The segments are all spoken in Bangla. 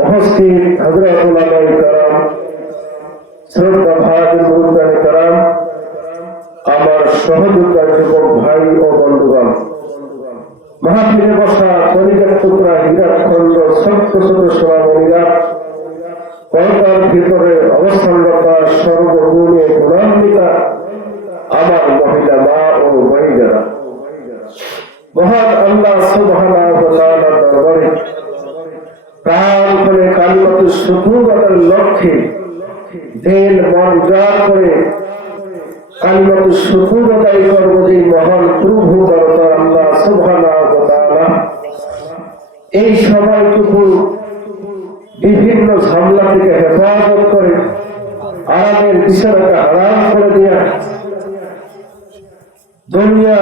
উপস্থিত হযরত উলামায়ে কেরাম, শ্রদ্ধা ভাজন মুরব্বিয়ানে কেরাম, আমার সহযোদ্ধা যুবক ভাই ও বন্ধুগণ, মাহফিলে বসা কলিজার টুকরা হীরাখণ্ড ছোট্ট ছোট সোনামণিরা, পর্দার ভিতরে অবস্থানরত সর্বগুণে গুণান্বিতা আমার মহিলা মা ও বোনেরা, মহান আল্লাহ সুবহানাহু ওয়া তাআলার দরবারে প্রাণ করে কালিমাতুশ শুকরিয়ার লক্ষ্যে দিল মন জান করে কালিমাতুশ শুকরিয়া আদায় করব যে মহান প্রভু দরবার আল্লাহ সুবহানাহু ওয়া তাআলা এই সময়টুকু বিভিন্ন ঝামেলা থেকে হেফাজত করে আরামের বিছানাকে আরাম করে দেয়া, দুনিয়া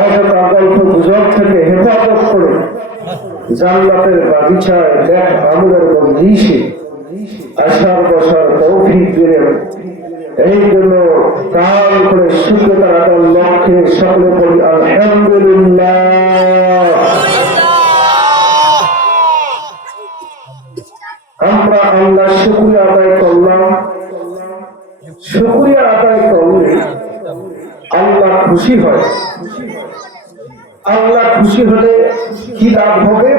অযথা গল্প গুজব থেকে হেফাজত করে জান্নাতের বাগিচায় দেখ আমলের বন্দিশে আসার বসার তৌফিক দিলেন। এই জন্য প্রাণ করে শুকরিয়া আদায়ের লক্ষ্যে সকলে বলি আলহামদুলিল্লাহ। আমরা আল্লাহ শুকরিয়া আদায় করলাম। শুকরিয়া আদায় করলে আল্লাহ খুশি হয়। আল্লাহ খুশি হলে কি লাভ হবে?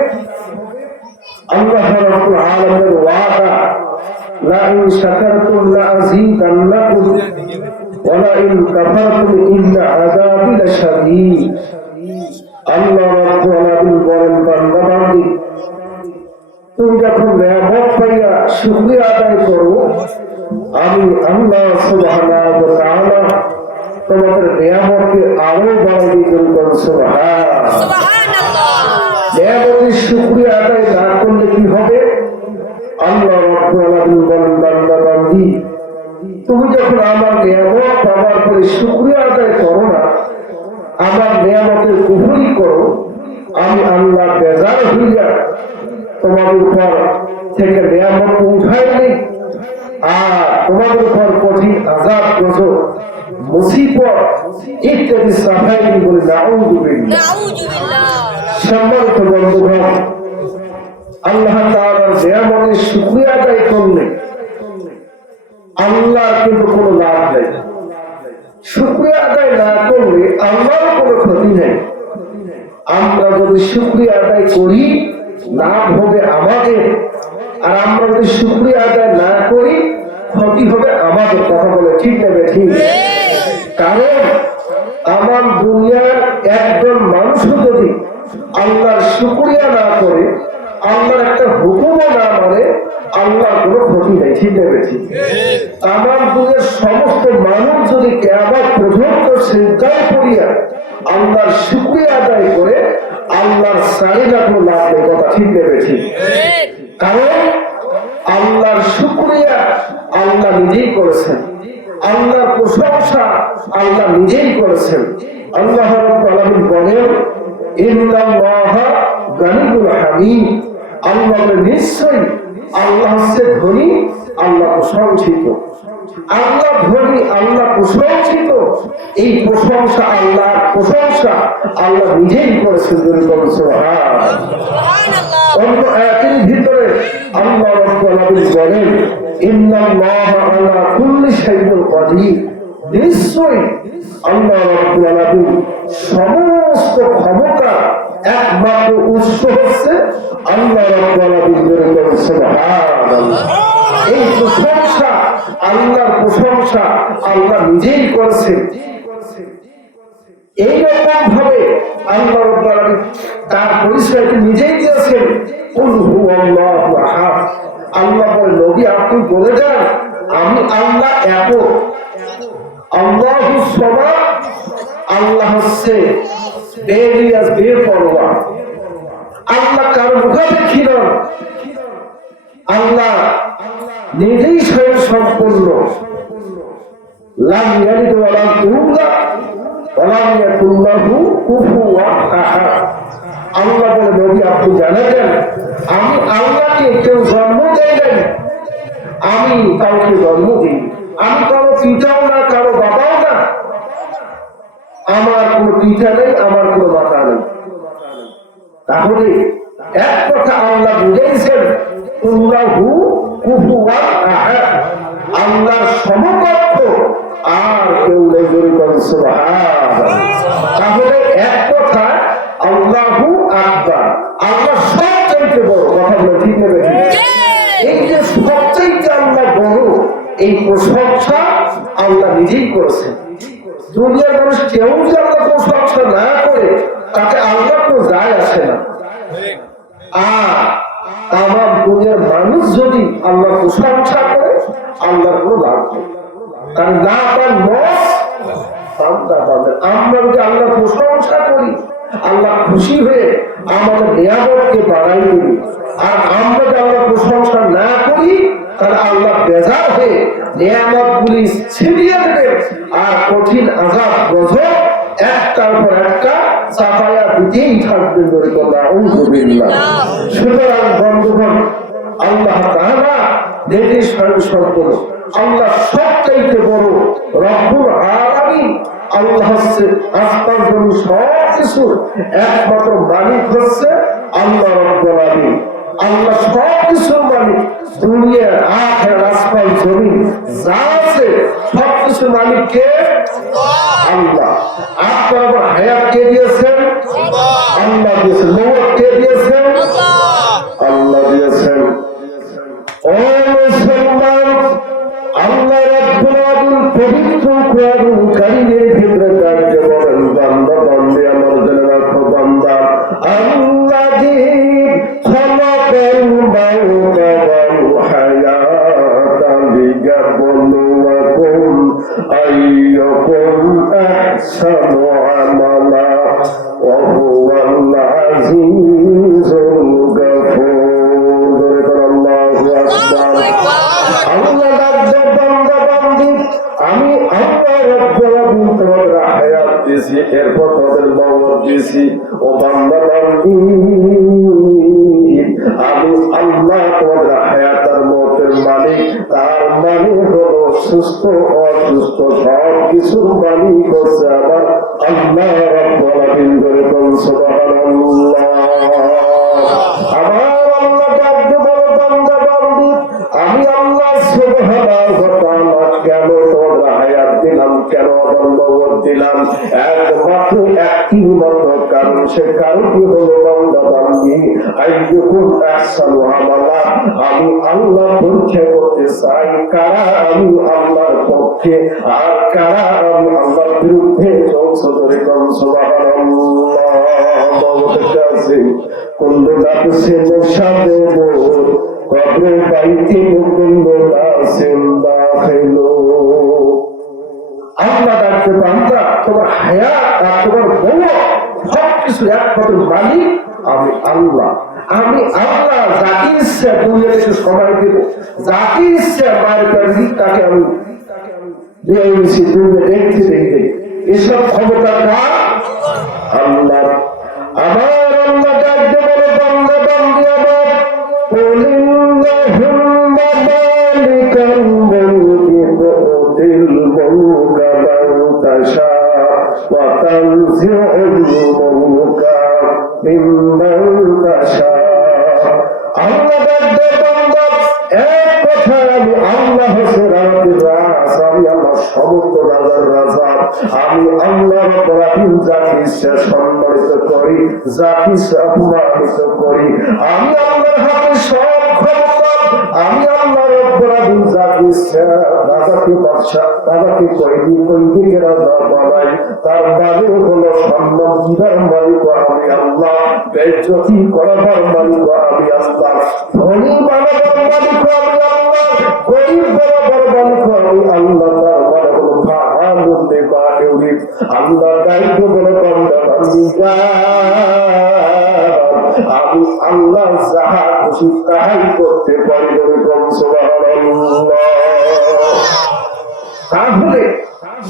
আল্লাহ রাব্বুল আলামিনের ওয়াদা, লা ইন শাকারতুম লা আযীদান্নাকুম ওয়া লা ইন কাফারতুম ইন্না আযাবি লাশাদীদ। আল্লাহ রাব্বুল আলামিন বলেন, বান্দা বান্দি, তুমি যখন নিয়ামত পাইয়া শুকরিয়া আদায় করো, আমি আল্লাহ সুবহানাহু ওয়া তাআলা তোমাদের নিয়ামতকে আরো বাড়িয়ে দেব। সুবহানাল্লাহ। নিয়ামতের শুকরিয়া আদায় না করলে কি হবে? আল্লাহ রাব্বুল আলামিন বলেন, বান্দা বান্দি, তুমি যখন আমার নিয়ামত পাওয়ার পরে শুকরিয়া আদায় করো না, আমার নিয়ামতের কুফরি করো, আমি আল্লাহ বেজার হইয়া তোমাদের উপর থেকে নিয়ামত উঠাই নেই আর তোমাদের উপর কঠিন আযাব গজব মুসিবত ইত্যাদি সাফাই বলে নাউযুবিল্লাহ। সম্মানিত বন্ধুগণ, আল্লাহ তাআলার নিয়ামতের শুকরিয়া আদায় করলে আল্লাহর কিন্তু কোনো লাভ নেই। শুকরিয়া আদায় না করলে আল্লাহর কোনো ক্ষতি নেই। আমরা যদি শুকরিয়া আদায় করি, লাভ হবে আমাদের, আর আমরা যদি শুকরিয়া আদায় না করি, ক্ষতি হবে আমাদের। কথা বলে ঠিক নেবে ঠিক? কারণ আমার দুনিয়ার একজন মানুষ যদি আল্লাহর শুকরিয়া না করে, আল্লাহর একটা হুকুমও না মানে, আল্লাহর কোনো ক্ষতি নেই। ঠিক নেবে ঠিক? আমার দুনিয়ার সমস্ত মানুষ যদি কিয়ামত পর্যন্ত সিজদায় পড়িয়া আল্লাহর শুকরিয়া আদায় করে, আল্লাহর সারিনা কোনো লাভ নেই। কথা ঠিক নেবে ঠিক? কারণ আল্লাহর শুকরিয়া আল্লাহ নিজেই করেছেন, আল্লাহর প্রশংসা আল্লাহ নিজেই করেছেন। আল্লাহ রাব্বুল আলামিন বলেন, ইন্নাল্লাহা গানিয়্যুন হামিদ। আল্লাহ নিশ্চয়ই আল্লাহ হচ্ছে ধনী, আল্লাহ প্রশংসিত। আল্লাহ ধনী, আল্লাহ প্রশংসিত। এই প্রশংসা আল্লাহর প্রশংসা আল্লাহ নিজেই করেছেন। সুবহানাল্লাহ। অন্য আয়াতের ভিতরে আল্লাহ রাব্বুল আলামিন বলেন, ইন্নাল্লাহা আলা কুল্লি শাইইন কাদির। নিশ্চয়ই আল্লাহ রাব্বুল আলামিন সমস্ত ক্ষমতা একমাত্র উৎস হচ্ছে আল্লাহ রাব্বুল আলামিনের। সুবহানাল্লাহ। এই প্রশংসা আল্লাহর প্রশংসা আল্লাহ নিজেই করেছেন। এইরকম ভাবে আল্লাহ রাব্বুল আলামিন তার পরিচয়কে নিজেই দিয়েছেন, কুল হুয়াল্লাহু আহাদ। আল্লাহ বলে, নবী আপনি বলে যান, আমি আল্লাহ একক। আল্লাহুস সামাদ, আল্লাহ হচ্ছে বেরিয়াস বেপরোয়া। আল্লাহ কারো মুখাপেক্ষী নন। আল্লাহ নিজেই স্বয়ং সম্পূর্ণ। লাম ইয়ালিদ ওয়া লাম ইউলাদ ওয়া লাম ইয়াকুল লাহু কুফুওয়ান আহাদ। আল্লাহ বলে, নবী আপনি জানেন, আমি আল্লাহকে কেউ জন্ম দেয় নাই, আমি কাউকে জন্ম দিই। আমি কারো পিতাও না, কারো বাবাও না। আমার কোনো পিতা নেই, আমার কোনো মাতা নেই। তাহলে এক কথা আল্লাহ বুঝাইছেন, সুবহানাল্লাহ। তাহলে এক কথা আল্লাহু আকবার, আল্লাহ সবচাইতে বড়। কথা বলে ঠিক নেবে? এই যে সবচাইতে আল্লাহ বড়, এই প্রশংসা আল্লাহ নিজেই করেছেন। দুনিয়ার মানুষ কেউ যে আল্লাহ প্রশংসা না করে তাতে আল্লাহ তো যায় আসে না। আর আমার দুনিয়ার মানুষ যদি আল্লাহ প্রশংসা করে আল্লাহর কোনো লাভ নেই। কারণ না তার লস বান্দা পাবে। আমরা যদি আল্লাহ প্রশংসা করি আল্লাহ খুশি হয়ে আমাদের নিয়ামতকে বাড়াই দিবি। আর আমরা যদি আল্লাহ প্রশংসা না করি তাহলে আল্লাহ বেজার হয়ে নিয়ামত গুলি ছিনিয়ে দেবে আর কঠিন আযাব গজব একটার পর একটা চাপায়া দিতেই থাকবে বলে কথা। সুতরাং বন্ধুগণ, আল্লাহ তাআলা নিজের সর্বসম্পন্ন, আল্লাহ সবচাইতে বড় রব্বুল আলামিন। আল্লাহ হচ্ছে আসমান জমিন সবকিছুর একমাত্র মালিক হচ্ছে আল্লাহ রব্বুল আলামিন। আল্লাহ সবকিছুর মালিক। দুনিয়া আখিরাত আসমান জমিন যা আছে সবকিছুর মালিক কে? আল্লাহ। আপনার হায়াত কে দিয়েছেন? আল্লাহ দিয়েছেন। মওত কে দিয়েছেন? আল্লাহ দিয়েছেন। ও মুসলমান, আল্লাহ রাব্বুল আলামিন পবিত্র কোরআনুল কারীমের ভিতরে কাজে বলেন, বান্দা বান্দী আমার জন্য রাখো বান্দা, আল্লাযী খালাকাল মাউতা ওয়াল হায়াতা লিয়াবলুয়াকুম আইয়ুকুম আহসানু আমালা ওয়া হুয়াল আজিজুল গাফুর। আমি আল্লাহ রাব্বুল আলামিন তোমাদের হায়াত দিয়েছি, এরপর তোমাদের মওত দিয়েছি। ও বান্দা বান্দি, আমি আল্লাহ তোমাদের হায়াত আর মওতের মালিক। তার মানে হলো সুস্থ অসুস্থ সব কিছুর মালিক হচ্ছে আমার আল্লাহ রাব্বুল আলামিন। বলে সুবহানাল্লাহ। আমার আল্লাহ ডাকতে বলো, বান্দা বান্দি, আমি আল্লাহ সুবহানাহু ওয়া তাআলা কেন তোমাদের হায়াত দিলাম, কেন মওত দিলাম? একমাত্র একটি মাত্র কারণ। সে কারণটি হলো বান্দা বান্দি, আইয়ুকুম আহসানু আমালা। আমি আল্লাহ পরীক্ষা করতে চাই কারা আমি আল্লাহর পক্ষে আর কারা আমি আল্লাহর বিরুদ্ধে চলছে। ধরে কোন সুবহানাল্লাহ। মওতের কাছে কুল্লু নাফসিন মুশাব্বিহুন কবরে বাইতি কুল্লু নাসিন দাখিলু। আল্লাহ ডাকতে, বান্দা তোমার হায়াত আর তোমার মওত সবকিছু একমাত্র মালিক আমি আল্লাহ। আমি আল্লাহ যাকে ইচ্ছা দুনিয়াতে সময় দেব, যাকে ইচ্ছা মায়ের কাছে তাকে আমি দিয়ে দিয়েছি। দুনিয়া দেখতে দেখতে এসব ক্ষমতা কার? আল্লাহ। আমার আল্লাহ ডাকতে বলে, বান্দা বান্দি আমার কুলিল্লাহুম্মা মালিকাল মুলকি তুতিল মুলকা মান তাশা ওয়া তানজিউল মুলকা মিম্মান তাশা। আল্লাহ ডাকতে, বান্দা এক কথা আমি আল্লাহ হচ্ছে রাব্বুল রাস, আমি আল্লাহ সমস্ত রাজার রাজা। আমি আল্লাহ রাব্বুল আলামিন যাকে ইচ্ছা সম্মানিত করি, যাকে ইচ্ছা অপমানিত করি। আমি আল্লাহর হাতে সব ক্ষমতা। আমি আল্লাহ রাব্বুল আলামিন যাকে ইচ্ছা রাজাকে বাদশা, রাজাকে কয়েদিকে রাজা বানাই। তার মানে হলো সম্মান দিবার মালিক আমি আল্লাহ, বেইজ্জতি করাবার মালিক আমি আল্লাহ, ধনী বানাবার মালিক আমি আল্লাহ, গরিব বানাবার মালিক আমি আল্লাহ। তার মানে হলো ফাআলুন লিমা ইউরিদ। আল্লাহ দায়িত্ব বলে বান্দা বান্দিরা আমি আল্লাহ যাহা খুশি তাহাই করতে পারি। সুবহানাল্লাহ। তাহলে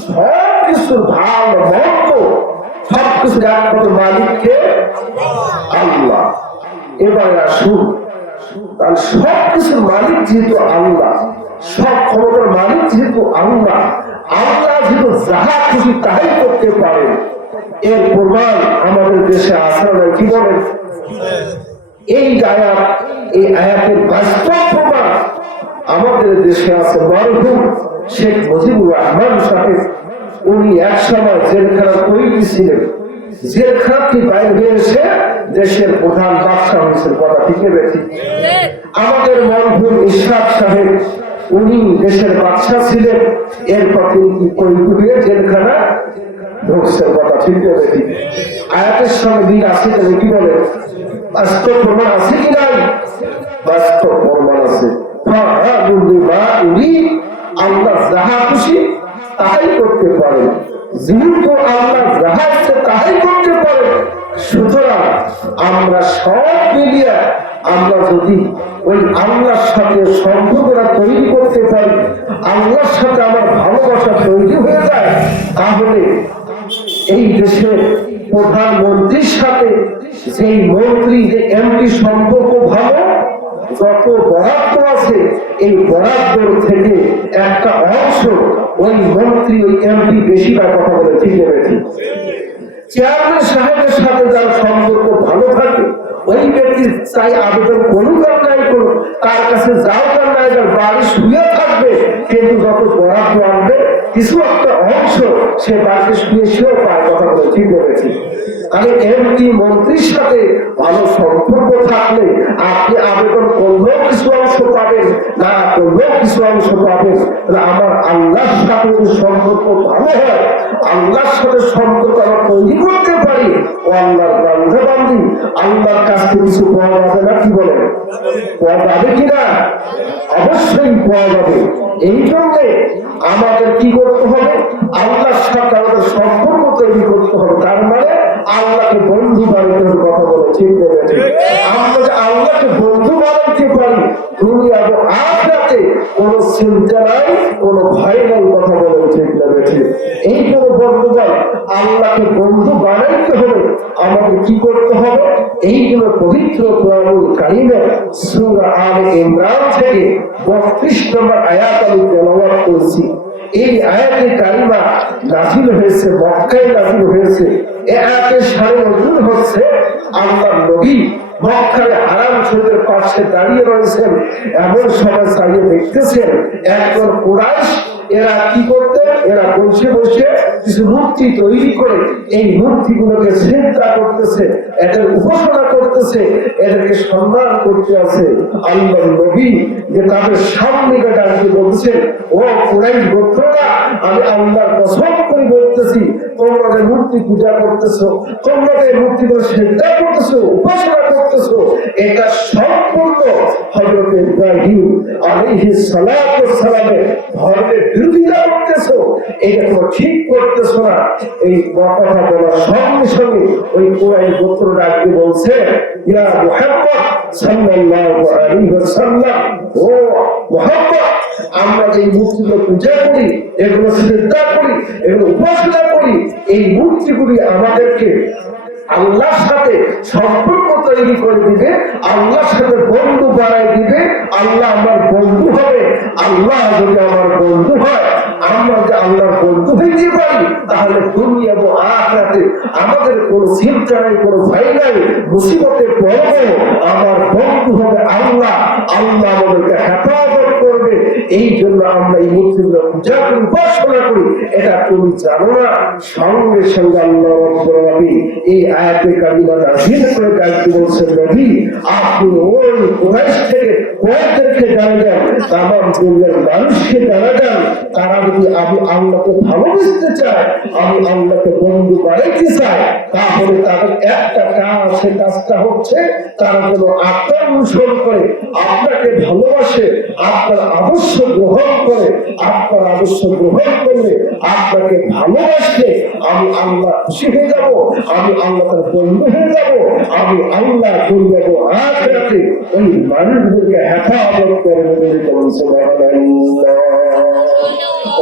সবকিছুর ভালো মন্দ সবকিছু একমাত্র মালিককে আল্লাহ। এবারে আসুন, তাহলে সবকিছুর মালিক যেহেতু আল্লাহ, সব ক্ষমতার মালিক যেহেতু আল্লাহ, আল্লাহ যেহেতু যাহা খুশি তাহাই করতে পারে, এর প্রমাণ আমাদের দেশে আছে না? কি বলেন? এই আয়াত, এই আয়াতের বাস্তব প্রমাণ আমাদের দেশে আছে। মরহুম শেখ মুজিবুর রহমান সাহেব উনি এক সময় জেলখানা কয়েদি ছিলেন, জেলখানা কি বাইরে হয়েছে দেশের প্রধান বাদশা হয়েছেন। কথা ঠিক বেশি। আমাদের মরহুম ইশরাক সাহেব উনি দেশের বাদশা ছিলেন, এরপর তিনি কি কয়েদি হয়ে জেলখানা ঢুকছেন। কথা ঠিক বেশি। আয়াতের সঙ্গে দিন আছে কি বলে, বাস্তব প্রমাণ আছে কি নাই? বাস্তব প্রমাণ আছে। আল্লাহ যাহা খুশি তাহাই করতে পারে, যেহেতু আল্লাহ যাহা ইচ্ছে তাহাই করতে পারে, সুতরাং আমরা সব মিলিয়ে আমরা যদি ওই আল্লাহর সাথে সম্পর্কটা তৈরি করতে পারি, আল্লাহর সাথে আমার ভালোবাসা তৈরি হয়ে যায়, তাহলে এই দেশের প্রধানমন্ত্রীর সাথে যেই মন্ত্রী যে এমপি সম্পর্ক ভালো, যত বরাদ্দ আছে এই বরাদ্দর থেকে একটা অংশ ওই মন্ত্রী ওই এমপি বেশিরভাগ কথা বলে। ঠিক আছে, চেয়ারম্যান সাহেবের সাথে যার সম্পর্ক ভালো থাকে ওই ব্যক্তি চাই আবেদন করুক আর নাই করুক, তার কাছে যাও আর নাই যাও, বাড়ি শুয়ে থাকবে, কিন্তু যত বরাদ্দ আনবে কিছু একটা অংশ সে বাড়িতে শুয়ে শুয়েও পায়। কথা বলে। ঠিক বলেছি। তাহলে এমপি মন্ত্রীর সাথে ভালো সম্পর্ক থাকলে আপনি আবেদন করলেও কিছু অংশ পাবেন, না করলেও কিছু অংশ পাবেন। আমার আল্লাহর সাথে সম্পর্ক ভালো হয়, আল্লাহর সাথে সম্পর্ক আমরা তৈরি করতে পারি, ও আল্লাহর বান্ধব বান্ধব আল্লাহর কাছ থেকে কিছু পাওয়া যাবে না। কি বলেন, পাওয়া যাবে কিনা? অবশ্যই পাওয়া যাবে। এই জন্য আমাদের কি করতে হবে? আল্লাহর সাথে আমাদের সম্পর্ক তৈরি করতে হবে। তার মানে আল্লাহকে বন্ধু বানানোর কথা বলে। ঠিক বলেছে। আমরা যে আল্লাহকে বন্ধু বানাইতে পারি, দুনিয়া এবং আখিরাতে কোনো চিন্তা নাই, কোনো ভয় নাই। কথা বলে। ঠিক বলেছে। এই কোনো বন্ধুগণ আল্লাহকে বন্ধু বানাইতে হলে আমাদের কি করতে হবে? এইগুলো পবিত্র কোরআনুল কারীমে সূরা আলে ইমরান থেকে ৩২ নম্বর আয়াত আমি তেলাওয়াত করছি। এই আয়াতে কারিমা নাযিল হয়েছে মক্কায়, নাযিল হয়েছে। এই আয়াতের সারে নজরুল হচ্ছে আল্লাহর নবী মক্কার হারাম শরীফের পাশে দাঁড়িয়ে রয়েছেন, এমন সময় চালিয়ে দেখতেছেন একজন কুরাইশ এরা কি করতে, এরা বসে বসে কিছু মূর্তি তৈরি করে এই মূর্তিগুলোকে চিন্তা করতেছে, এদের উপাসনা করতেছে, এদেরকে সম্মান করতে আছে। আল্লাহ নবী যে তাদের সামনে দাঁড়িয়ে বলছেন, ও কুরাইশ গোত্ররা, আমি আল্লাহর কসম করে বলতেছি, তোমরা যে মূর্তি পূজা করতেছো, তোমরা যে মূর্তিগুলো চিন্তা করতেছো, উপাসনা করতেছো, এটা সম্পূর্ণ হযরত ইব্রাহিম আলাইহিস সালাতু ওয়াস সালামের ধর্মের বিরোধিতা করতেছো, এটা তো ঠিক করতেছো না। এই কথা বলার সঙ্গে সঙ্গে ওই কুরাইশ গোত্র ডাকতে বলছে, ইয়া মুহাম্মদ সাল্লাল্লাহু আলাইহি ওয়াসাল্লাম, ও মুহাম্মদ, আমরা যে মূর্তিগুলো পূজা করি, এগুলো চিন্তা করি, এগুলো উপাসনা করি, এই মূর্তিগুলি আমাদেরকে আল্লাহর সাথে সম্পর্ক তৈরি করে দিবে, আল্লাহর সাথে বন্ধু বানাই দিবে, আল্লাহ আমার বন্ধু হবে। আল্লাহ যদি আমার বন্ধু হয়, আমরা যে আল্লাহর বন্ধু হইতে পারি, তাহলে দুনিয়া এবং আখিরাতে আমাদের কোনো চিন্তা নাই, কোনো ভয় নাই। মুসিবতে পড়বো, আমার বন্ধু হবে আল্লাহ, আল্লাহ আমাদেরকে হেফাজত করবে। এই জন্য আমরা এই মূর্তিগুলো পূজা করি, উপাসনা করি। এটা তুমি জানো না? সঙ্গে সঙ্গে আল্লাহ রাব্বুল আলামিন এই আয়াতে কারিমা নাযিল করে ডাকতে বলছেন, নবী আপনি ওই কুরাইশ থেকে কুরাইশদেরকে জানাবেন, তামাম দুনিয়ার মানুষকে জানাবেন, তারা যদি আমি আল্লাহকে ভালোবাসতে চায়, আমি আল্লাহকে বন্ধু বানাইতে চাই, তাহলে তাদের একটা কাজ, সে কাজটা হচ্ছে তারা যেন আপনার অনুসরণ করে, আপনাকে ভালোবাসে, আপনার আদর্শ গ্রহণ করে। আপনার আদর্শ গ্রহণ করলে, আপনাকে ভালোবাসলে আমি আল্লাহ খুশি হয়ে যাব, আমি আল্লাহ তার বন্ধু হয়ে যাব, আমি আল্লাহ দুনিয়া এবং আখিরাতে ওই মানুষদেরকে হেফাজত করবো বলে বলেন। সুবহানাল্লাহ।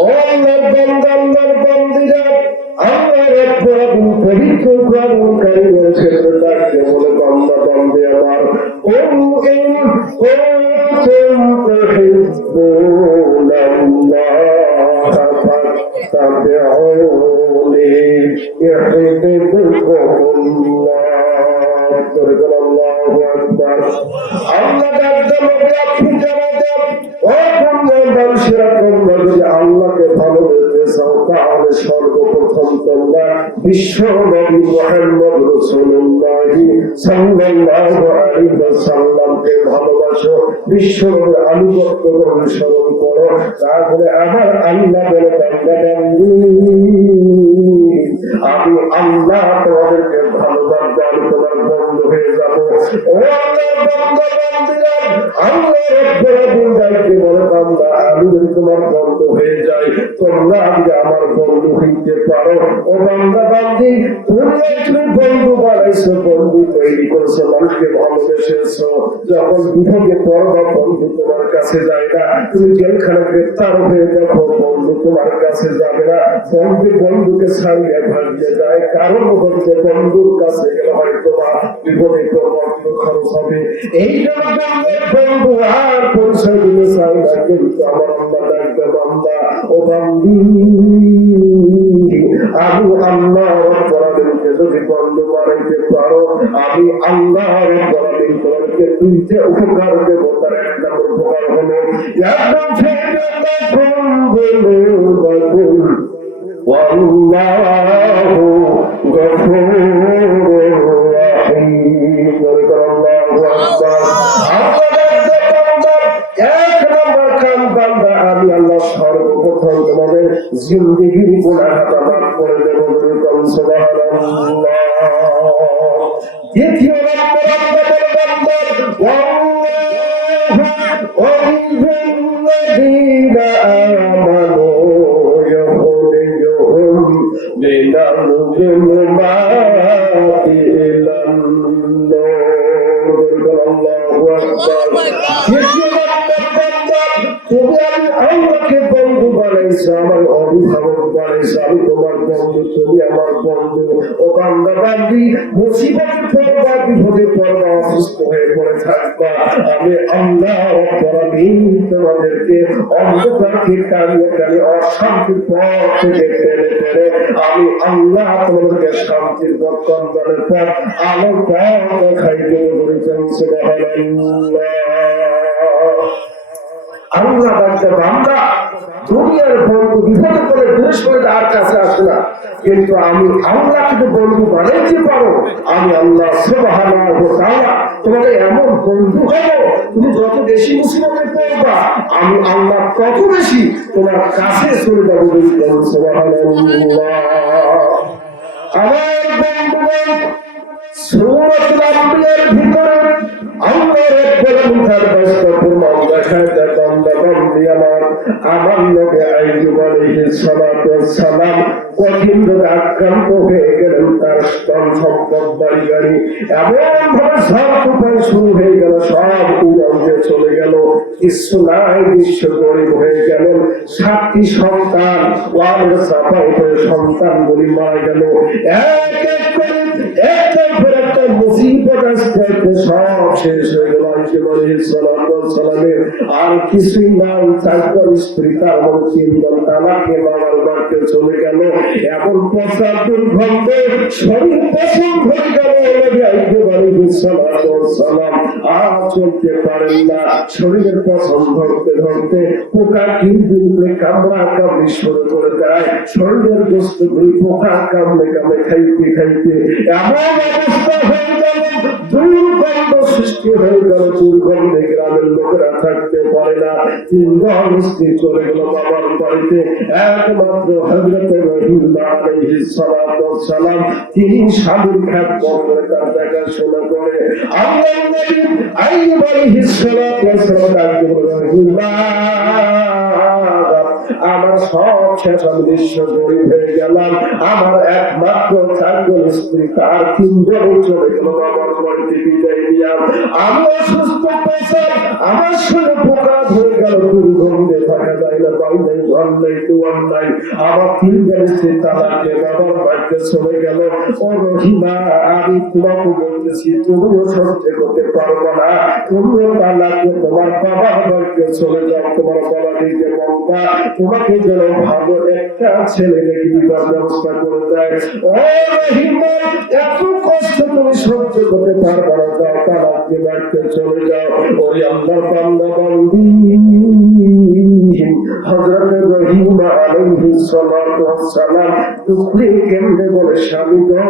ও আল্লাহর বান্দা, আল্লাহর বান্দীরা, আল্লাহ রাব্বুল আলামিন পবিত্র কোরআনুল কারীমের ক্ষেত্রে ডাকতে বলে, বান্দা বান্দী আমার, ও ইন কুনতুম তুহিব্বুনাল্লাহ ফাত্তাবিউনি ইউহিব্বুকুমুল্লাহ। আল্লাহু আকবার। আল্লাহ ডাকতে বলে, আপনি জানাতেন, ও দুনিয়ার মানুষেরা, তোমরা যদি আল্লাহকে ভালোবাসতে চাও, তাহলে বিশ্ব নবী মুহাম্মদ রাসূলুল্লাহ সাল্লাল্লাহু আলাইহি ওয়াসাল্লামকে ভালোবাসো, বিশ্ব নবীর আনুগত্য অনুসরণ করো। তারপরে আমার আল্লাহ বলে, আমি আল্লাহ তোমাদেরকে ভালোবাসবো, আমি তোমার বন্ধু হয়ে যাবো। ও আল্লাহর বান্দা বান্দীরা, আল্লাহ রাব্বুল আলামিন ডাকতে বলে, বান্দা আমি যদি তোমার বন্ধু হয়ে যাই, তোমরা আজকে আমার বন্ধু হইতে পারো। ও বান্দা বান্দী, তুমি বন্ধু বানাইছো, বন্ধু তৈরি করেছো, মানুষকে ভালোবেসেছো, যখন বিপদে পড়বা বন্ধু তোমার কাছে যায় না, তুমি জেলখানা গ্রেফতার হয়ে দেখো বন্ধু তোমার কাছে যাবে না, বন্ধু বন্ধুকে ছাড়িয়ে ভাগিয়ে যায়। কারণ হচ্ছে বন্ধুর কাছে গেলে হয়তো বা বিপদে পড়বার খরচ হবে। এই জন্য বন্ধু আর পরিচয় দিতে চাই না, কিন্তু আমার আল্লাহ ডাকতে, বান্দা ও বান্দি, আমি আল্লাহ রাব্বুল আলামিনকে যদি বন্ধু বানাইতে পারো, আমি আল্লাহ রাব্বুল আলামিন তোমাকে দুইটা উপকার দেব। তার এক নম্বর উপকার হলো একদম ওয়াল্লাহু গফুরুর রাহিম। আল্লাহু আকবার। এক নম্বর কাম, বান্দা আমি আল্লাহ সর্বপ্রথম তোমাদের জিন্দেগির গুনাহ মাফ করে দেব। সুবহানাল্লাহ। দ্বিতীয় নম্বর আমাকে বন্ধু বানাইছো, আমার অভিভাবক বানাইছো, আমি তোমার বন্ধু, তুমি আমার বন্ধু। ও বান্দা বান্দি, মুসিবতে পড়বা, বিপদে পড়বা, অসুস্থ হয়ে পড়ে থাকবা, আমি আল্লাহ রাব্বুল আলামিন তোমাদেরকে অন্ধকারকে টানিয়ে টানিয়ে অশান্তির পথ থেকে টেনে টেনে আমি আল্লাহ তোমাদেরকে শান্তির পথ, কল্যাণের পথ, আলোর পথ দেখাই দেব। বলেছেন সুবহানাল্লাহ। আল্লাহ ডাকতে, বান্দা দুনিয়ার বন্ধু বিপদে পড়ে দোষ করে তার কাছে আসে না, কিন্তু আমি আল্লাহকে বন্ধু বানাইতে পারো। আমি আল্লাহ সুবহানাহু ওয়া তাআলা তোমাকে এমন বন্ধু হবো, তুমি যত বেশি মুসিবতে পড়বা, আমি আল্লাহ তত বেশি তোমার কাছে চলে যাবো। সুবহানাল্লাহ। আমার বন্ধুগণ, সূরাতুল আম্বিয়ার ভিতরে আল্লাহ রাব্বুল আলামিন তার বাস্তবপূর্ণ দেখায় দেন, বান্দা বান্দি আমার নবী আইয়ুব আলাইহিস সালাতু ওয়াস সালাম কঠিন রোগে আক্রান্ত হয়ে গেলেন। তার ধন সম্পদ বাড়ি গাড়ি এমন ভাবে সব উপায় শুরু হয়ে গেল, সব উড়ে চলে গেল, কিছু নাই, বিশ্ব গরিব হয়ে গেলেন। 7টি সন্তান ওয়ালের সাফাই করে সন্তান বলি মারা গেল। এক এক করে একটার পর একটা মুসিবত আসতে সব শেষ হয়ে গেল। আইয়ুব আলাইহিস সালামের আর কিছুই নাই, 4 স্ত্রী, তার মধ্যে 3 জন তালাকে বাবার বাড়িতে চলে গেল। এমন প্রসাদ দুর্গন্ধে শরীর পছন্দ হয়ে গেল। আইয়ুব আলাইহিস সালাম আর চলতে পারেন না, শরীরের পছন্দ ধরতে ধরতে পোকা কিন্তু কামড়া কামড়ি শুরু করে দেয়, শরীরের গোস্ত পোকা কামড়ে কামড়ে খাইতে খাইতে এমন অবস্থা হয়ে গেল, দুর্গন্ধ সৃষ্টি হয়ে গেল। দুর্গন্ধে গ্রামের লোকেরা থাকতে পারে না। 3 জন স্ত্রী চলে গেল বাবার বাড়িতে। একমাত্র হযরত ইব্রাহিম আলাইহিস সালাম তিনি স্বামীর খাত করে তার দেখাশোনা করে। আল্লাহ নবী আইয়ুব আলাইহিস সালাম আমার সব শেষ, আমি বিশ্ব গরিব হয়ে গেলাম। আমার একমাত্র 4 জন স্ত্রী, তার 3 জন চলে গেল বাবার বাড়িতে বিদায় দিয়া। আমি অসুস্থ পেশা, আমার শরীরে পোকা ধরে গেল, দুর্গন্ধে থাকা যায় না, বাড়ি নেই, ঘর নেই, দুয়ার নাই। আমার 3 জন স্ত্রী তালাকে বাবার বাড়িতে চলে গেল। ও রহিমা, আমি তোমাকে বলতেছি, তুমিও সহ্য করতে পারবো না, তুমিও তালাকে তোমার বাবার বাড়িতে চলে যাও, তোমার বাবা দিকে বলবা তোমাকে যেন ভালো একটা ছেলে রেখে দিবার ব্যবস্থা করে দেয়। ও রহিমা, এত কষ্ট তুমি সহ্য করতে পারবা না, যাও তালাকে বাড়িতে চলে যাও। ওই আল্লাহর বান্দা বান্দি হযরত ইব্রাহিম আলাইহিস সালাম টুকরে কেমনে বলে স্বামী গো,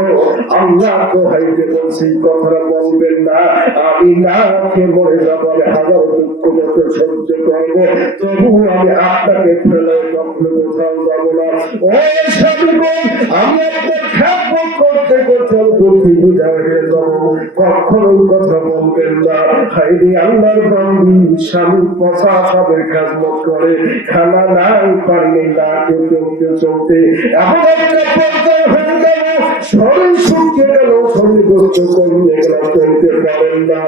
আল্লাহ তো ভাইকে বলছি কথাটা বলবেন না, আমি না খেয়ে মরে যাবো, আমি হাজার দুঃখ কত সহ্য করবো, তবু আমি আপনাকে ফেলে কখনো কোথাও যাবো না। ও স্বামী গো, আমি আপনার খ্যাপন করতে করতে বুদ্ধি বিদায় হয়ে যাবো, কখনোই কথা বলবেন না। হাইরে আল্লাহর বান্দি স্বামী পচা সাদের খেজমত করে, খানা নাই পানি না চলতে চলতে এমন একটা পর্যায়ে হয়ে গেল, শরীর শুকিয়ে গেল, শরীর গোস্ত কমিয়ে গেল, চলতে পারেন না,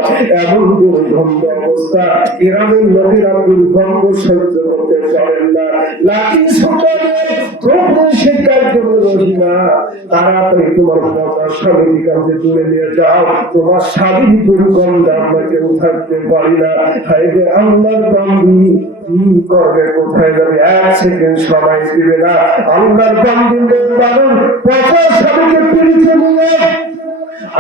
এমন দুর্গন্ধ অবস্থা, গ্রামের লোকেরা দুর্গন্ধ সহ্য করতে পারেন না। লাঠি ছোটালেন তবু সে কার্যক্রম রহি না, তাড়াতাড়ি তোমার পচা স্বামীর কাছে তুলে নিয়ে যাও, তোমার স্বামীর দুর্গন্ধ আমরা কেউ থাকতে পারি না। হাইরে আল্লাহর বান্দি কি করবে, কোথায় যাবে, এক সেকেন্ড সময় দিবে না। আল্লাহর বান্দিদের বারণ পচা স্বামীকে পিড়িতে নিয়ে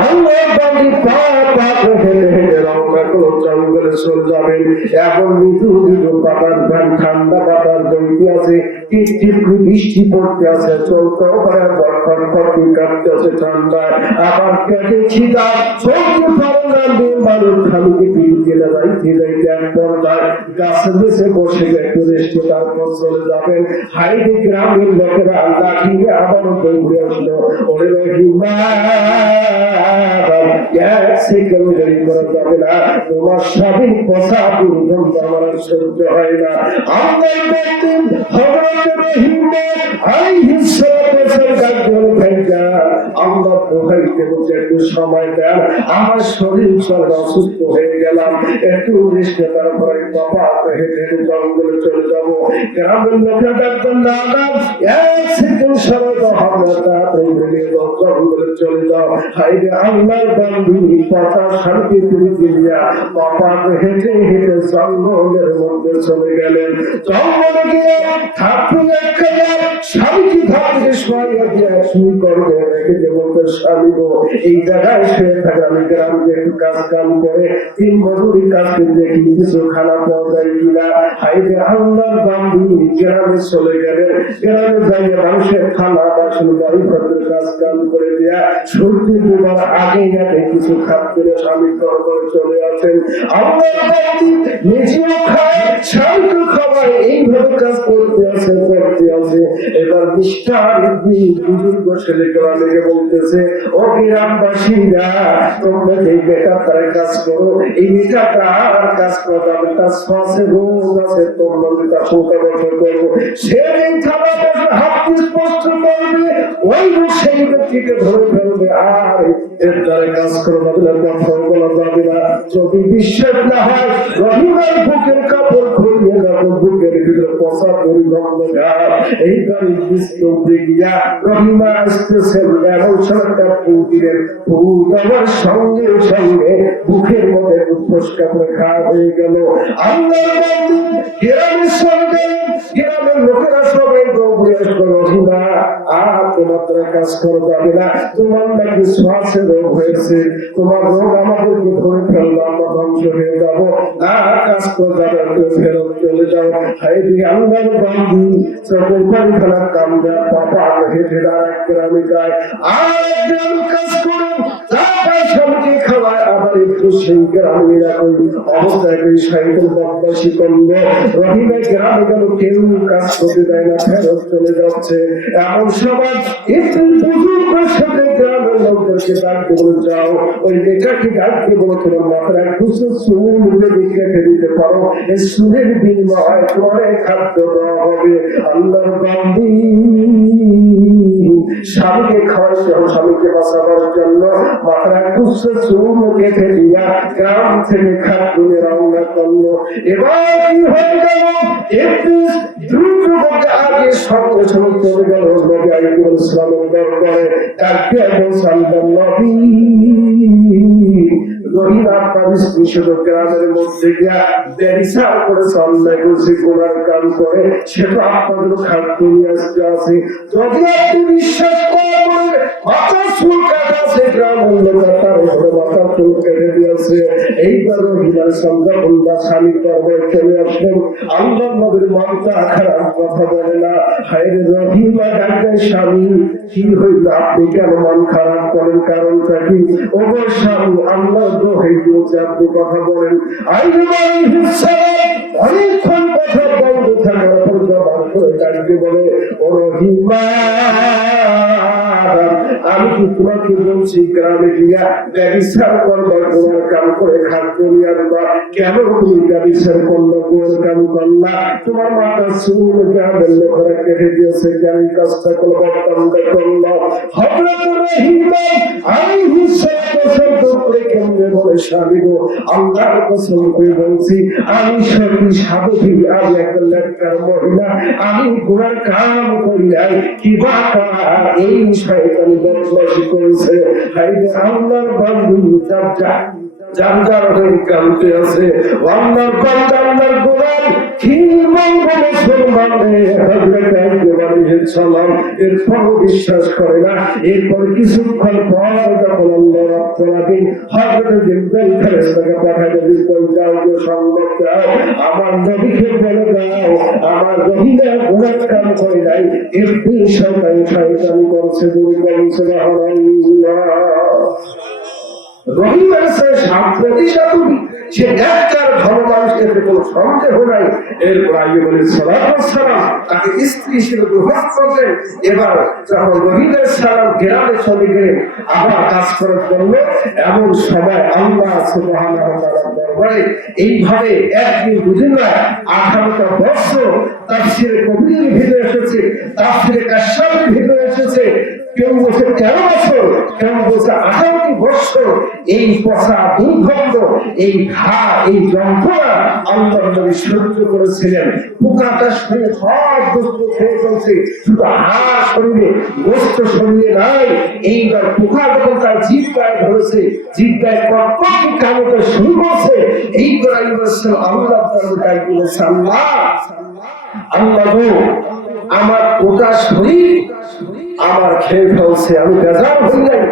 আল্লাহর বান্দি পা পা হেঁটে হেঁটে রওনা করে জঙ্গলে চলে যাবেন। এখন মৃদু মৃদু পাতার গান, ঠান্ডা পাতার জমতে আছে, টিপ বৃষ্টি পড়তে আছে, চলতেও পারে, বরফার পটি কাটতে আছে ঠান্ডায়, আবার পেটে খিদা, চলতে পারে না, মানুষ খালিকে পিড়িতে যাইতে যাইতে এক পর্যায়ে গাছের নিচে বসে একটু রেস্টে তারপর চলে যাবেন। হাইরে গ্রামের লোকেরা লাঠি আবারও দৌড়ে আসলো, ওরে রহিমা এক সেকেন্ড দেরি করা যাবে না, তোমার স্বাধীন কথা দুর্গন্ধ আমার সহ্য হয় না। আল্লাহর বান্দী হযরত রহিমা আলাইহিস সালাতু গাজল ভাইজা আল্লাহ দোহাইতে বলছে একটু সময় দেন, আমার শরীর সর্ব অসুস্থ হয়ে গেলাম, একটু রেস্টে তারপরে বাবা হেঁটে হেঁটে জঙ্গলে চলে যাবো। গ্রামের লোকেরা ডাকতেন না না, এক সেকেন্ড সময় তো হবে না, তাড়াতাড়ি বেরিয়ে যাও, জঙ্গলে চলে যাও। হাইরে আল্লাহর বান্দি কথা শান্তি তুলে দিয়া বাবা হেঁটে হেঁটে জঙ্গলের মধ্যে চলে গেলেন। জঙ্গলে গিয়ে ঠাকুর একটা স্বামীজি ধাপকে শোয়া দিয়ে শুরু করবে, রেখে বলতে স্বামী গো, এই জায়গায় শুয়ে থাকে, আমি গ্রামে একটু কাজ কাম করে তিন মজুরি কাজ করে দেখি কিছু খানা পাওয়া যায় কিনা। হাইরে আল্লাহর বান্দি গ্রামে চলে গেলেন, গ্রামে যাইয়ে মানুষের খানা বাসন বাড়ি ঘরের কাজ কাম করে দেয়া, সূর্য ডুবার আগে আগে কিছু খাদ্য স্বামীর দরবারে চলে আসেন। আল্লাহর বান্দি নিজেও খায়, স্বামীকে খাওয়ায়, এইভাবে কাজ করতে আছে করতে আছে। এবার নিষ্ঠার বুজুর্গ ছেলেগুলা লেগে বলতেছে, ও গ্রামবাসীরা, তোমরা এই বেকার তারা কাজ করো, এই বেকারটা আর কাজ করো, তবে তার শ্বাসে রোগ আছে, তোমরা তার সংখ্যা বছর করবো, সেই থানা বছর হাত স্পষ্ট করবে, ওই সেই ব্যক্তিকে ধরে ফেলবে, আর এর দ্বারা কাজ করো না, কথা বলা যাবে না। যদি বিশ্বাস না হয়, রহিমার বুকের কাপড় খুলিয়ে যাবো, বুকের ভিতরে পচা দুর্গন্ধ ঘাট, এই গাড়ি দেখিয়া রহিমা আসতেছেন, এমন সরকার ফুল দিলেন, ফুল দেওয়ার সঙ্গে সঙ্গে বুকের মধ্যে ফুসকা করে খাওয়া হয়ে গেল। আল্লাহর বান্দী গ্রামের সঙ্গে গ্রামের লোকেরা সবাই দৌড়ে আসলো, রহিমা আর তোমার দ্বারা কাজ করা যাবে না, তোমার নাকি শ্বাসে রোগ হয়েছে, তোমার রোগ আমাদেরকে ধরে ফেললো, আমরা ধ্বংস হয়ে যাবো, না কাজ করা যাবে, ফেরত চলে যাও। হাইরে আল্লাহর বান্দী চোখের পানি ফেলার কাম দেয়, পাপা হেঁটে আরেক গ্রামে যায়, আরেক গ্রামে কাজ করে, তারপর সবকে খাওয়ায়, আবার একটু সেই গ্রামে রাখি অবস্থায় সাইকেল বদমাশি করলো। রহিমা গ্রামে গেল, কেউ কাজ করতে দেয় না, ফেরত চলে যাচ্ছে। এমন সময় একটু বুজুর্গের সাথে গ্রামের লোকদেরকে ডাকতে বলে, যাও ওই মেয়েটাকে ডাকতে বলে, তোমার মাথার এক দুশো চুল রেখে দিতে পারো, এই চুলের বিনিময়ে তোমার খাদ্য দেওয়া হবে। আল্লাহর বান্দী স্বামীকে খাওয়াইতে হবে, স্বামীকে বাঁচাবার জন্য মাথার এক দুশো চুল কেটে দিয়া গ্রাম থেকে খাদ্য নিয়ে রওনা করলো। এবার কি হয়ে গেল, একটু দ্রুত মধ্যে আগে সঙ্গে সঙ্গে চলে গেল নবী আলাইহিস সালামের দরবারে, ডাকতে বলছেন, নবী রহিমা পরিস্থিতি গ্রামের মধ্যে গিয়া বেরিসার করেছে, অন্যায় করেছে, গোলার কাম করে, সেটা আপনাদের খাদ্য নিয়ে আসতে আছে। যদি আপনি বিশ্বাস করেন মাথা চুল কাটা আছে, গ্রামের লোকেরা তার উপরে মাথা চুল কেটে দিয়েছে। হয়েছে। এইবার রহিমার সন্ধ্যা স্বামী করবে চলে আসলেন। আল্লাহ নবীর মনটা খারাপ, কথা বলে না। হায়রে রহিমা ডাক্তার স্বামী, কি হইল, আপনি কেন মন খারাপ করেন, কারণটা কি? ও স্বামী, আল্লাহ তো হইতে আপনি কথা বলেন। অনেকক্ষণ কথা বলতে থাকার পর জবান করে ডাকতে বলে, ও রহিমা, আমি কি তোমাকে বলছি গ্রামে গিয়া ব্যবসার করবার, তোমার কাম করে খাদ্য নিয়ে আসবা? কেন তুমি ব্যবসার করলো, তোমার কাম করলা? তোমার মাথা চুল গ্রামের লোকেরা কেটে দিয়েছে, কেন কাজটা করলো, বর্তমানটা করলো? আমি কেমনে বলে স্বামী গো, আল্লাহর কসম করে বলছি, আমি সত্যি সাধু, আমি একটা লেখার মহিলা, আমি গুনার কাম করি নাই, কি বা এই শয়তানি বদমাশি করেছে। আল্লাহর বান্ধব জানজার হয়ে কামতে আছে, আল্লাহর বান্দা, আল্লাহর গোলাম, কি বলবো মুসলমানের সালাম, এরপর বিশ্বাস করে না। এরপর কিছুক্ষণ পর যখন আল্লাহ রাব্বুল আলামিন হযরত জিবরাইল ফেরেশতাকে পাঠায়, সংবাদ দাও, আমার নবীকে বলে দাও, আমার রহিমা গুনাহ কাম করে নাই, এমনি শয়তান করছে, দূর করছে। সুবহানাল্লাহ। রহিমের সে একটার ভালো মানুষকে কোনো সন্দেহ নাই। এরপর আগে বলে সালাম তাকে স্ত্রী হিসেবে গ্রহণ করলেন। এবার যখন রহিমের সালাম গ্রামে চলে গেলেন আবার কাজ করার জন্য, এমন সময় আল্লাহ সুবহানাহু ওয়া তাআলা দরবারে এইভাবে একদিন বুঝেন না 18টা বছর তাফসীরে কবিরের ভিতরে এসেছে, তাফসীরে কাশফের ভিতরে এসেছে, কেউ বলছে 13 বছর, কেউ বলছে 18 বছর। এই পচা দুর্গন্ধ, এই ঘা, এই যন্ত্রণা আল্লাহ নবী সহ্য করেছিলেন। পোকাটা শরীরে সব গোস্ত খেয়ে চলছে, শুধু হাড় শরীরে, গোস্ত শরীরে নাই। এইবার পোকা যখন তার জিহ্বায় ধরেছে, জিহ্বায় কটকটি কামড়তে শুরু করছে, এইবার আল্লাহ তাআলা বলেছে, আল্লাহ গো, আমার পোকা শরীর আমার খেয়ে ফেলছে, আমি বেজার হয়ে যাই।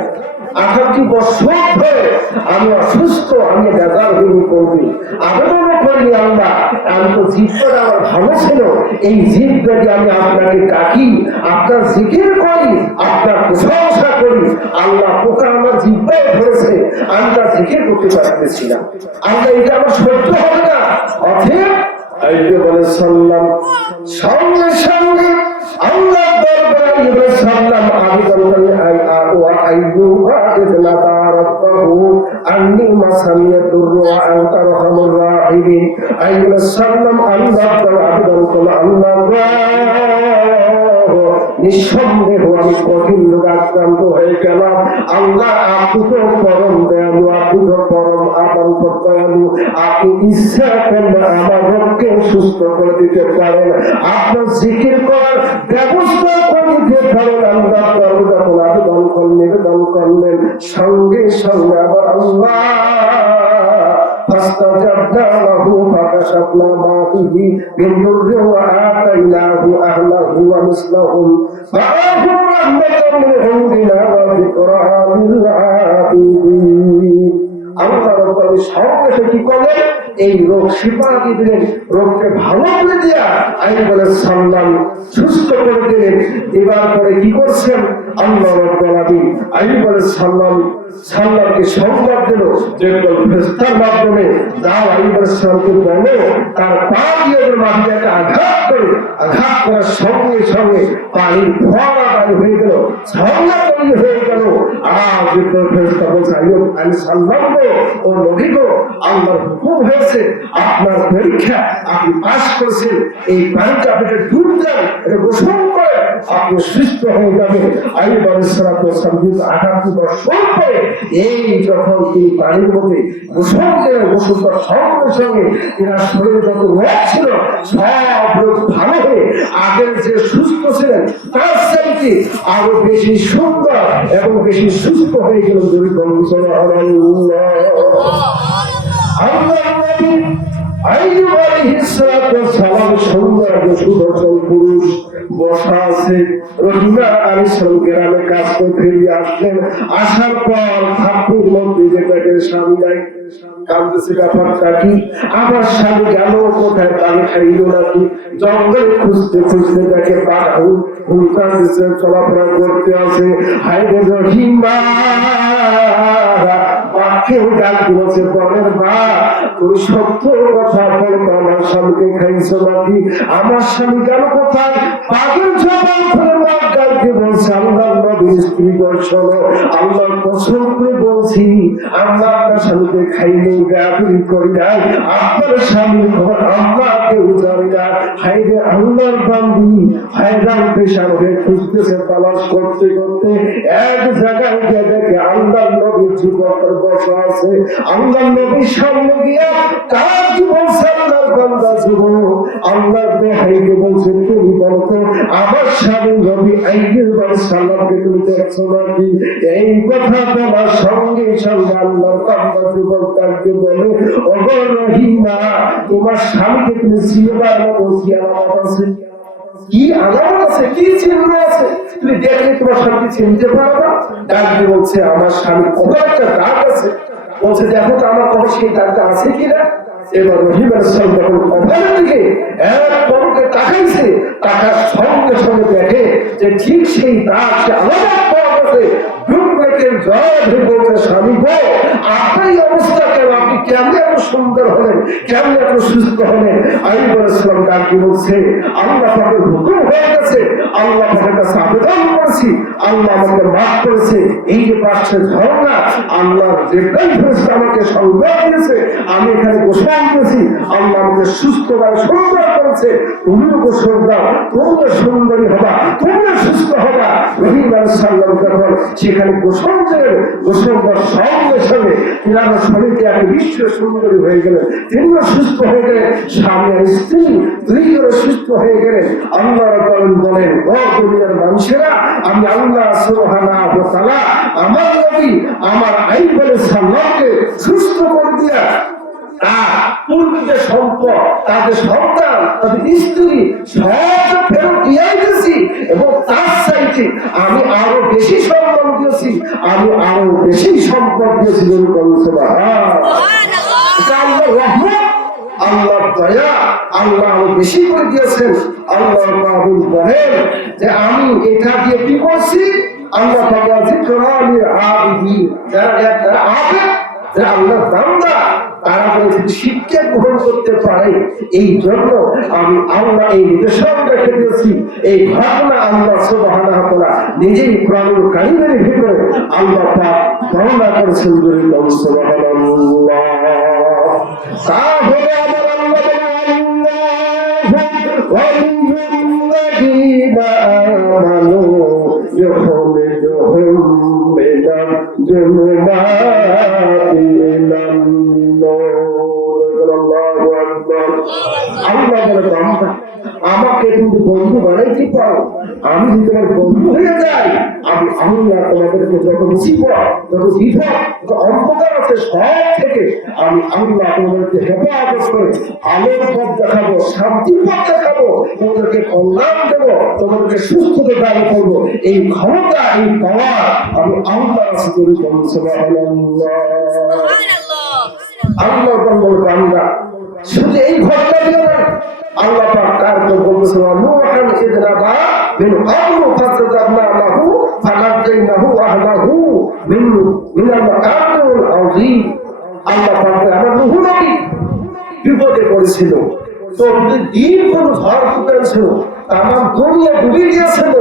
18 বছর ধরে আমি অসুস্থ, আমি বেজার হয়ে করবি, আবেদন করি আল্লাহ, আমি তো জিহ্বাটা আমার ভালো ছিল, এই জিহ্বাটি আমি আপনাকে ডাকি, আপনার জিকির করি, আপনার প্রশংসা করি। আল্লাহ, পোকা আমার জিহ্বায় ধরেছে, আমি তার জিকির করতে পারতেছি না, আল্লাহ, এটা আমার সহ্য হবে না। অথেব আইতে বলে সাল্লাম, সঙ্গে সঙ্গে আল্লাহ দরবারে সাল্লাম আবেদন করে, আইয়ুবা ইদনা তারাফহু আন্নি মাসামিয়াতুর ওয়া আনতা আরহামুর রাহিমিন। আইয়ুবা সাল্লাম আল্লাহ দরবারে আবেদন করে, আল্লাহ নিঃসন্দেহ আমি কঠিন রোগে আক্রান্ত হয়ে গেলাম, আল্লাহ আপনি তো পরম দয়ালু, আপনি তো পরম আপন দয়ালু, আপনি ইচ্ছা করলে আমার রোগকে সুস্থ করে দিতে পারেন, আপনার জিকির করার ব্যবস্থা করে দিতে পারেন। আল্লাহ যখন আবেদন করলেন, সঙ্গে সঙ্গে আবার আল্লাহ فاستجبنا له فكشفنا ما به من ضر وآتيناه أهله ومثلهم معهم رحمة من عندنا وذكرى للعابدين। আল্লাহ রাব্বুল সঙ্গে সে কি করলেন, এই রোগ শিফা দিয়ে দিলেন, রোগকে ভালো করে দিয়া আইন বলে সাল্লাম সুস্থ করে দিলেন। এবার পরে কি করছেন আল্লাহ রাব্বুল আলামিন, আইন বলে সাল্লামকে সংবাদ দিল যে ফেরেশতার মাধ্যমে দাও, আইন বলে সাল্লামকে বলো তার পা দিয়ে মাটিতে আঘাত করে, আঘাত করার সঙ্গে সঙ্গে পানির ফোয়ারা বাড়ি হয়ে গেল, ঝর্ণা তৈরি হয়ে গেল। আর ফেরেশতা বলছে, আমি সাল্লাম ও নবী গো, আল্লাহর হুকুম হয়েছে, আপনার পরীক্ষা আপনি পাস করেছেন, এই পানিটা আপনাকে ডুব দেন, এটা গোসল করে আপনি সুস্থ হয়ে যাবেন। আইয়ুব আলাইহিস সালাম 18 বছর পরে এই যখন এই পানির মধ্যে গোসল দিলেন, গোসল করার সঙ্গে সঙ্গে এরা শরীরে যত রোগ ছিল সব রোগ ভালো হয়ে আগের যে সুস্থ ছিলেন তার চাইতে আরো বেশি সুন্দর এবং বেশি সুস্থ হয়ে গেল। আইয়ুব আলাইহিস সালাতু ওয়াস সালাম সুন্দর সুদর্শন পুরুষ বসা আছে। রহিমা আলাইহিস সালাম গ্রামে কাজ করতে ফিরে আসলেন। আসার পর ঠাকুর মন্দিরে দেখেন স্বামী নাই, কাঁদতেছে ব্যাপারটা কি? আমার স্বামী গেল কোথায়, তাকে খাইলো নাকি? জঙ্গলে খুঁজতে খুঁজতে দেখে পাঠাও হুলকা দিচ্ছে, চলাফেরা করতে আছে। হাই রে রহিমা, কেউ ডাক দিয়েছে, বলেন মা তুমি সত্য কথা বলবো, আমার স্বামীকে খাইছো নাকি? আমার স্বামী গেল কোথায়? পাগল জবান করে মা ডাক দিয়ে বলছে, আল্লাহর নবীর স্ত্রী বলছিল, আল্লাহর কসম করে বলছি আমরা আপনার স্বামীকে খাইনি, গাফিল করি নাই, আপনার স্বামী খবর আমরা কেউ জানি না। হাই রে আল্লাহর বান্দি হায়রান পেশান হয়ে খুঁজতেছে, তালাশ করতে করতে এক জায়গায় গিয়ে দেখে আল্লাহর নবীর যুবকের বসা আছে। আল্লাহর নবীর সামনে গিয়া কার যুবক আল্লাহর বান্দা যুবক আল্লাহর দোহাইকে বলছে, তুমি বলতো আমার স্বামী নবী আইয়ুব আলাইহিস সালামকে তুমি দেখছো নাকি? এই কথা বলার সঙ্গে সঙ্গে আল্লাহর বান্দা যুবক তাকে বলে, ওগো রহিমা, তোমার স্বামীকে তুমি চিনবার মতো কি আলামত আছে? কি আলামত আছে, কি চিহ্ন আছে তুমি দেখলে তোমার স্বামীকে চিনতে পারবা? ডাক দিয়ে বলছে, আমার স্বামী কোনো একটা দাগ আছে। বলছে, দেখো তো আমার কোনো সেই দাগটা আছে কিনা। এবার রহিম আলাইহিস সালাম যখন কপালের দিকে এক পলকে তাকাইছে, তাকার সঙ্গে সঙ্গে দেখে যে ঠিক সেই দাগ, সে আলামত পাওয়া গেছে। স্বামী গো, আপনার এই অবস্থা কেন? আপনি কেমন এত সুন্দর হলেন, কেমন এত সুস্থ হলেন? আইয়ুব আলাইহিস সালাম ডাক দিয়ে বলছে, আল্লাহ পাকের হুকুম হয়ে গেছে, আল্লাহ পাকের কাছে আবেদন করেছি, আল্লাহ আমাকে মাফ করেছে। এই যে পাশে ঝর্ণা, আল্লাহর জিবরাইল ফেরেশতা আমাকে সংবাদ দিয়েছে, আমি এখানে গোসল দিয়েছি, আল্লাহ আমাকে সুস্থভাবে সুন্দর করেছে। তুমিও গোসল দাও, তুমিও সুন্দরী হবা, তুমিও সুস্থ হবা। রহিম আলাইহিস সালাম যখন সেখানে গোসল দিলেন, গোসল দেওয়ার সঙ্গে সঙ্গে তিনার শরীরকে এক বিশ্ব সুন্দরী হয়ে গেলেন, তিনিও সুস্থ হয়ে গেলেন, স্বামী আর স্ত্রী দুইজনে সুস্থ হয়ে গেলেন। আল্লাহ রাব্বুল বলেন, ও দুনিয়ার মানুষেরা, আমি আল্লাহ সুবহানাহু ওয়া তাআলা আমার নবী আমার আইয়ুব আলাইহিস সালামকে সুস্থ করে দিয়া পূর্বীদের সম্পদ, তাদের সন্তান, তাদের স্ত্রী সব ফেরত দিয়ে দিয়েছি, এবং তার চাইতে আমি আরো বেশি সম্পদ দিয়েছি, আমি আরো বেশি সম্পদ দিয়েছি। আল্লাহ দয়া, আল্লাহ আরো বেশি করে দিয়েছেন। আল্লাহ বলেন যে আমি এটা দিয়ে কি করছি? আল্লাহ আল্লাহ বান্দা তারা শিক্ষা গ্রহণ করতে পারে, এই জন্য আমি আল্লাহ এই নির্দেশন রেখে দিয়েছি। এই ঘটনা আল্লাহ সুবহানাহু ওয়া তাআলা নিজেই কোরআনুল কারীমের ভিতরে আল্লাহ পাক বর্ণনা করেছেন। সুবহানাল্লাহ। তাহলে আমার আল্লাহ ওয়াল্লাযীনা আমানু يخرجهم من الظلمات إلى النور। الله أكبر। আল্লাহ বলে, আমাকে কিন্তু বন্ধু বানাইতে পারো, আমি যদি তোমার বন্ধু হয়ে যাই, আমি আল্লাহ তোমাদেরকে যত মুসিবত, যত বিপদ, যত অন্ধকার আছে সব থেকে আমি আল্লাহ তোমাদেরকে হেফাজত করে আলোর পথ দেখাবো, শান্তির পথ দেখাবো, তোমাদেরকে কল্যাণ দেবো, তোমাদেরকে সুস্থতা দান করবো। এই ক্ষমতা, এই পাওয়ার আমি আল্লাহ কাছে তৈরি করবো। আল্লাহ বলবো আমরা শুধু এই ঘটনা দিয়ে নয়, আল্লাহ পাক কার তো বলছে, নূহান ইযরাবা বিল কওমি ফাসতাজআবনা লাহু ফানাজ্জাইনাহু ওয়া আহলাহু মিনাল মাকারিল আযীম। আল্লাহ পাক আমার নূহ নবী বিপদে পড়েছিল, 40 দিন কোন ঝড় তুলেছিল, আমার দুনিয়া ডুবে গিয়েছিল।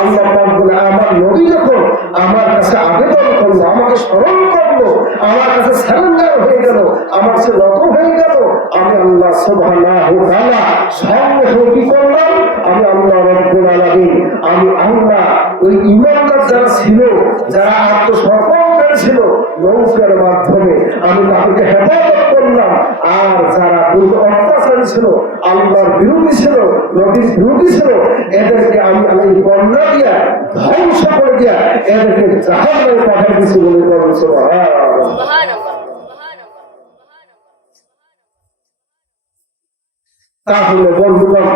আল্লাহ পাক বলে, আমার নবী যখন আমার কাছে আবেদন করলো, আমাকে স্মরণ করলো, আমার কাছে সারেন্ডার হয়ে গেল, আমার কাছে নত হয়ে গেল, আমি আল্লাহ সুবহানাহু ওয়া তাআলা সঙ্গে সঙ্গে কি করলাম? আমি আল্লাহ রাব্বুল আলামিন, আমি আল্লাহ ওই ঈমানদার যারা ছিল, যারা আত্মসমর্পণকারী ছিল, নৌকার মাধ্যমে আমি তাদেরকে হেফাজত করলাম। আর যারা অত্যাচারী ছিল, আল্লাহর বিরোধী ছিল, নবীর বিরোধী ছিল, এদেরকে আমি বন্যা দিয়া ধ্বংস করে দিয়া এদেরকে জাহান্নামে পাঠিয়ে দিয়েছি বলে বলছিল। তাহলে বন্ধুগণ,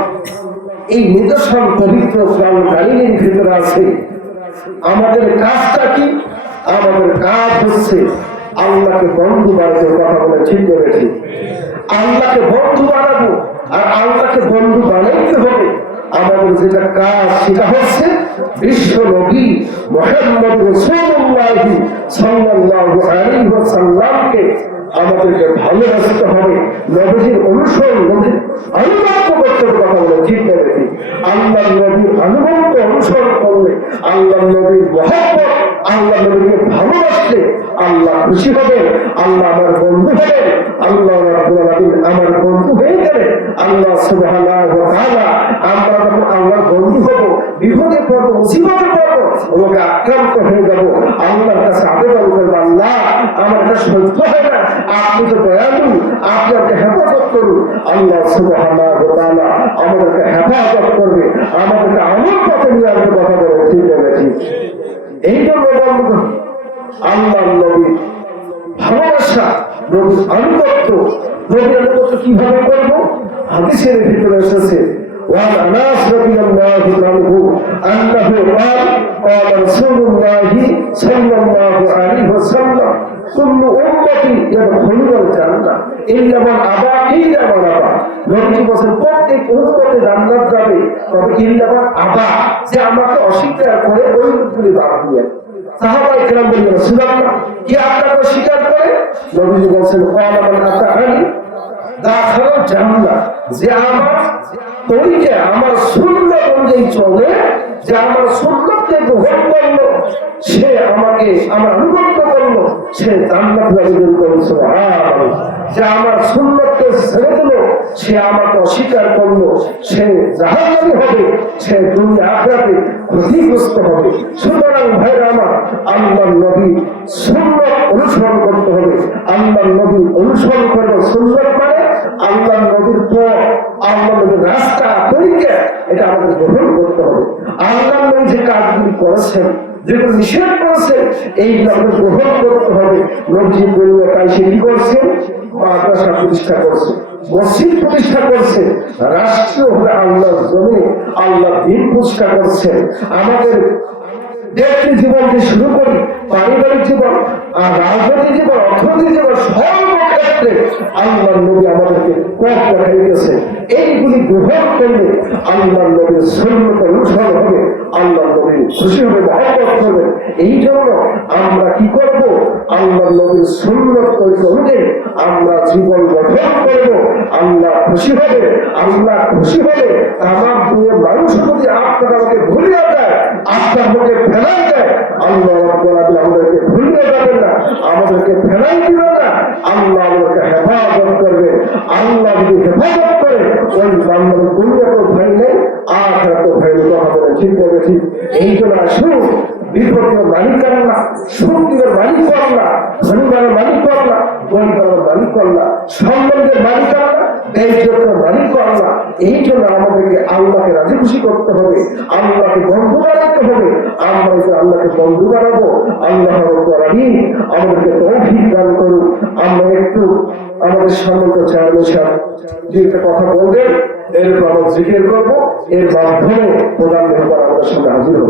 এই নিদর্শন পবিত্র কোরআন কারীমের ভিতরে আছে। আমাদের কাজটা কি? আমাদের কাজ হচ্ছে আল্লাহকে বন্ধু বানাতে, কথা বলে ঠিক করেছি, আল্লাহকে বন্ধু বানাবো। আর আল্লাহকে বন্ধু বানাইতে হবে আমাদের যেটা কাজ, সেটা হচ্ছে বিশ্ব নবী মুহাম্মদ রাসূলুল্লাহ সাল্লাল্লাহু আলাইহি ওয়াসাল্লামকে আমাদেরকে ভালোবাসতে হবে, নবীর অনুসরণ, নবীর আনুগত্য করতে হবে, কথা বলে ঠিক করেছি। আল্লাহ নবীর আনুগত্য অনুসরণ করলে, আল্লাহ নবীর মহব্বত, আল্লাহ নবীকে ভালোবাসলে আল্লাহ খুশি হবে, আল্লাহ আমার বন্ধু হবে, আল্লাহ রাব্বুল আলামিন আমার বন্ধু হয়ে গেলে আল্লাহ সুবহানাহু ওয়া তাআলা, আমরা যখন আল্লাহর বন্ধু হব, বিপদে পড়বো, মুসিবতে পড়বো, ওকে আক্রান্ত হয়ে যাবো, আল্লাহর কাছে আবেদন করবো, আল্লাহ আমার কাছে সহ্য হয় না, আপনি তো দয়ালু, আপনি আমাকে হেফাজত করুন। আল্লাহ সুবহানাহু ওয়া তাআলা আমাদেরকে হেফাজত করবে, আমাদেরকে আমার পথে নিয়ে আসবে, কথা বলে ঠিক বলেছি। এই জন্য আল্লাহ নবী ভালোবাসা, নবীর আনুগত্য, নবীর আনুগত্য কিভাবে করবো? হাদিসের ভিতরে এসেছে, وعن انس رضي الله عنه انه قال قال رسول الله صلى الله عليه وسلم كل امتي يدخلون الجنه الا من ابى الا من ابى। নবী বলেন প্রত্যেক উম্মতে জান্নাত যাবে, তবে ইল্লা মান আবা, যে আমাকে অস্বীকার করে ওই উম্মতে যাবে। সাহাবায়ে কেরাম বললেন, রাসূলুল্লাহ, কি আপনাকে অস্বীকার করে? নবী বলেন, ক্বালা মান আতাআনি দাখালাল জান্নাহ, যে আমার তরিকে, আমার সুন্নাত অনুযায়ী চলে, যে আমার সুন্নাতকে গ্রহণ করলো, সে আমাকে আমার আনুগত্য করলো, সে জান্নাত লাভের করবে। সুবহানাল্লাহ। যে আমার সুন্নাতকে ছেড়ে দিল, সে আমাকে অস্বীকার করলো, সে জাহান্নামী হবে, সে দুনিয়া আখিরাতে ক্ষতিগ্রস্ত হবে। সুতরাং ভাইরা আমার, আল্লাহর নবী সুন্নাত অনুসরণ করতে হবে। আল্লাহর নবী অনুসরণ করবে, সুন্নাত মানে আল্লাহর নবীর পথ, আল্লাহর নবীর রাস্তা, তরিকা, এটা আমাদের গ্রহণ করতে হবে। আল্লাহর নবী যে কাজগুলি করেছেন, যেগুলো নিষেধ করেছেন, এইগুলো আমাদের গ্রহণ করতে হবে। নবী বলল, তাই সে কি করছে? মাদ্রাসা প্রতিষ্ঠা করছে, মসজিদ প্রতিষ্ঠা করছে, রাষ্ট্রীয়ভাবে আল্লাহর জমিনে আল্লাহর দ্বীন প্রতিষ্ঠা করছে। আমাদের ব্যক্তি জীবন থেকে শুরু করি, পারিবারিক জীবন, আর রাজনৈতিক জীবন, অর্থনৈতিক জীবন, সর্বক্ষেত্রে আল্লাহর নবী আমাদেরকে পথ দেখাই দিয়েছে। এইগুলি গ্রহণ করলে আল্লাহর নবীর সুন্নাত অনুসরণ হবে, আল্লাহর নবী খুশি হবে, মহব্বত করবে। এই জন্য আমরা কি করব? আল্লাহর নবীর সুন্নাত অনুযায়ী আমরা জীবন গঠন করব, আল্লাহ খুশি হবে। আল্লাহ খুশি হবে আমার দুনিয়ার মানুষ যদি আপনার আমাকে ভুলিয়ে যায়, আপনার মুখে ফেলাই দেয়, আল্লাহ রাব্বুল আলামিন আমাদেরকে ভুলিয়ে যাবেন না, আমাদেরকে ফেলাই দিবেন না, আল্লাহ আমাদেরকে হেফাজত করবে। আল্লাহ যদি হেফাজত করে, ওই বান্দার দুনিয়াতেও ভয় নেই, আখিরাতেও ভয় নেই, আমাদের ঠিক হবে। ঠিক এই জন্য আসুন, বিপদের মালিক আল্লাহ, শক্তির মালিক আল্লাহ, ধনীবানের মালিক আল্লাহ, গরিবের মালিক আল্লাহ, সম্মানের মালিক আল্লাহ, বেইজ্জতের মালিক আল্লাহ। এই জন্য আমাদেরকে আল্লাহকে রাজি খুশি করতে হবে, আল্লাহকে বন্ধু বানাতে হবে। আমরা যে আল্লাহকে বন্ধু বানাবো, আল্লাহ রাব্বুল আলামিন আমাদেরকে তৌফিক দান করুন। আমরা একটু আমাদের সম্মানিত চেয়ারম্যান সাহেব যে একটা কথা বলবেন, এরপর আমরা জিকির করবো, এর মাধ্যমে প্রধান মেহমান আমাদের সামনে হাজির হবে।